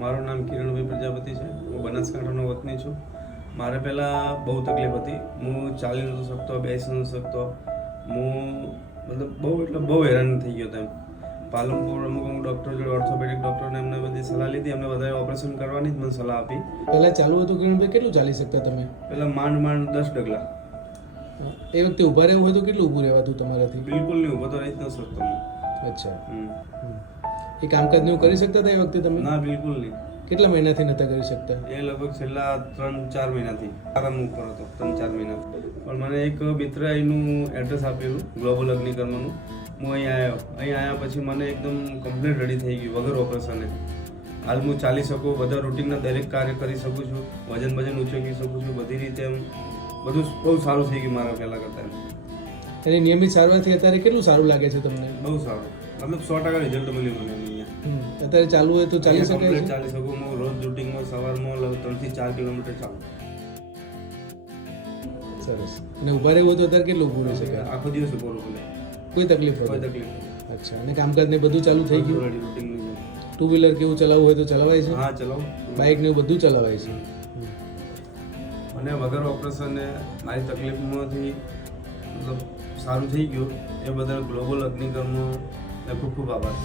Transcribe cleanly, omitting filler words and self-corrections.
મારું નામ કિરણભાઈ પ્રજાપતિ છે. હું બનાસકાંઠાનો વતની છું. મારે પહેલાં બહુ તકલીફ હતી. હું ચાલી નહોતો શકતો, બેસી નહોતો શકતો. હું મતલબ બહુ હેરાન થઈ ગયો હતો. પાલનપુર અમુક ડૉક્ટર જોડે, ઓર્થોપેડિક ડૉક્ટરને એમને બધી સલાહ લીધી. એમને વધારે ઓપરેશન કરવાની જ મને સલાહ આપી. પહેલાં ચાલુ હતું કિરણભાઈ, કેટલું ચાલી શકતા તમે? પહેલાં માંડ 10 ડગલા. એ વખતે ઊભા રહેવું હોય તો કેટલું ઊભું રહેવાતું તમારાથી? બિલકુલ નહીં, ઊભો તો રહી જ ન શકતો હું. અચ્છા. એ કામકાજ ને એવું કરી શકતા હતા એ વખતે તમે? ના, બિલકુલ નહીં. કેટલા મહિનાથી નહોતા કરી શકતા? એ લગભગ છેલ્લા 3-4 મહિનાથી આરામ ઉપર હતો. 3-4 મહિના. પણ મને એક મિત્ર એનું એડ્રેસ આપેલું, ગ્લોબલ અગ્નિકર્મનું. હું અહીં આવ્યો. અહીં આવ્યા પછી મને એકદમ કમ્પ્લીટ રેડી થઈ ગયું વગર ઓપરેશને. હાલ હું ચાલી શકું, બધા રૂટીનના દરેક કાર્ય કરી શકું છું, વજન ઉચકી શકું છું, બધી રીતે એમ બધું બહુ સારું થઈ ગયું મારા પહેલાં કરતાં. એની નિયમિત સારવારથી અત્યારે કેટલું સારું લાગે છે તમને? બહુ સારું, મતલબ 100% રિઝલ્ટ મળ્યું મને અહીંયા. અત્યારે ચાલવું હોય તો ચાલી શકે છે? ચાલી શકું. હું રોજ રૂટીનમાં સવારમાં 3-4 કિલોમીટર ચાલું. સરસ. અને ઊભા રહેવું હોય તો અત્યારે કેટલું ઊભું રહી શકે? આખો દિવસ ઊભો રહું. કોઈ તકલીફ કોઈ હોય? તકલીફ નહીં. અચ્છા. અને કામકાજ ને બધું ચાલુ થઈ ગયું? રેડી રૂટીનનું. ટુ વ્હીલર કેવું ચલાવવું હોય તો ચલાવાય છે? હા, ચલાવો. બાઇક ને એવું બધું ચલાવાય છે? મને વગર ઓપરેશને મારી તકલીફમાંથી મતલબ સારું થઈ ગયું. એ બદલ ગ્લોબલ અગ્નિકર્મનો ખૂબ ખૂબ આભાર.